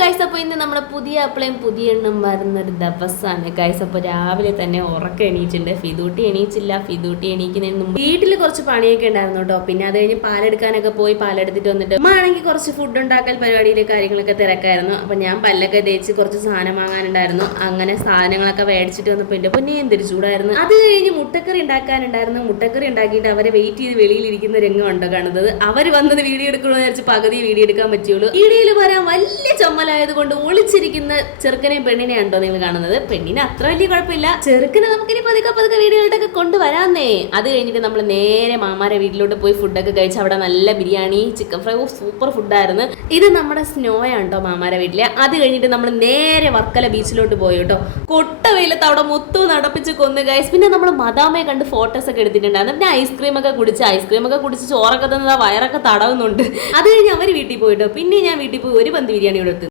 Guys, അപ്പോൾ ഇന്ന് നമ്മുടെ പുതിയ അപ്പളയും പുതിയ എണ്ണം വരുന്നൊരു ദിവസമാണ് ഗൈസ്. അപ്പോൾ രാവിലെ തന്നെ ഉറക്കം എണീച്ചിട്ടുണ്ട്. ഫിദൂട്ടി എണീച്ചില്ല. ഫിദൂട്ടി എണീക്കുന്നതിന് മുമ്പ് വീട്ടിൽ കുറച്ച് പണിയൊക്കെ ഉണ്ടായിരുന്നു കേട്ടോ. പിന്നെ അത് കഴിഞ്ഞ് പാലെടുക്കാനൊക്കെ പോയി പാലെടുത്തിട്ട് വന്നിട്ട് അമ്മ ആണെങ്കിൽ കുറച്ച് ഫുഡ് ഉണ്ടാക്കൽ പരിപാടിയിലെ കാര്യങ്ങളൊക്കെ തിരക്കായിരുന്നു. അപ്പോൾ ഞാൻ പല്ലൊക്കെ തേച്ച് കുറച്ച് സാധനം വാങ്ങാനുണ്ടായിരുന്നു. അങ്ങനെ സാധനങ്ങളൊക്കെ മേടിച്ചിട്ട് വന്നപ്പോൾ എൻ്റെ പൊന്നെ എന്തൊരു ചൂടായിരുന്നു. അത് കഴിഞ്ഞ് മുട്ടക്കറി ഉണ്ടാക്കാനുണ്ടായിരുന്നു. മുട്ടക്കറി ഉണ്ടാക്കിയിട്ട് അവരെ വെയിറ്റ് ചെയ്ത് വെളിയിലിരിക്കുന്ന രംഗമുണ്ടോ കാണുന്നത്. അവർ വന്നത് വീഡിയോ എടുക്കണമെന്ന് വിചാരിച്ച് പകുതി വീഡിയോ എടുക്കാൻ പറ്റുള്ളൂ. വീഡിയോയിൽ വരാൻ വലിയ ചമ്മലായത് കൊണ്ട് ഒളിച്ചിരിക്കുന്ന ചെറുക്കനെയും പെണ്ണിനെയും ഉണ്ടോ നിങ്ങൾ കാണുന്നത്. പെണ്ണിന് അത്ര വലിയ കുഴപ്പമില്ല. ചെറുക്കിനെ നമുക്കിനി പതുക്കെ വീഡിയോയിലോട്ടൊക്കെ കൊണ്ടുവരാന്നേ. അത് കഴിഞ്ഞിട്ട് നമ്മൾ നേരെ മാമാരെ വീട്ടിലോട്ട് പോയി ഫുഡൊക്കെ കഴിച്ച് അവിടെ നല്ല ബിരിയാണി, ചിക്കൻ ഫ്രൈ, സൂപ്പർ ഫുഡായിരുന്നു. ഇത് നമ്മുടെ സ്നോയാണ് കേട്ടോ മാമാരെ വീട്ടിലെ. അത് കഴിഞ്ഞിട്ട് നമ്മൾ നേരെ വർക്കല ബീച്ചിലോട്ട് പോയി കേട്ടോ. കൊട്ട വെയിലത്ത് അവിടെ മൊത്തം നടപ്പിച്ച് കൊന്ന് ഗൈസ്. പിന്നെ നമ്മൾ മദാമയെ കണ്ട് ഫോട്ടോസ് ഒക്കെ എടുത്തിട്ടുണ്ടായിരുന്നു. പിന്നെ ഐസ്ക്രീം ഒക്കെ കുടിച്ച് ചോറൊക്കെ തന്നത് വയറൊക്കെ തടവുന്നുണ്ട്. അത് കഴിഞ്ഞ് അവർ വീട്ടിൽ പോയിട്ടോ. പിന്നെ ഞാൻ വീട്ടിൽ പോയി ഒരു പന്ത് ബിരിയാണി കൊടുത്തു.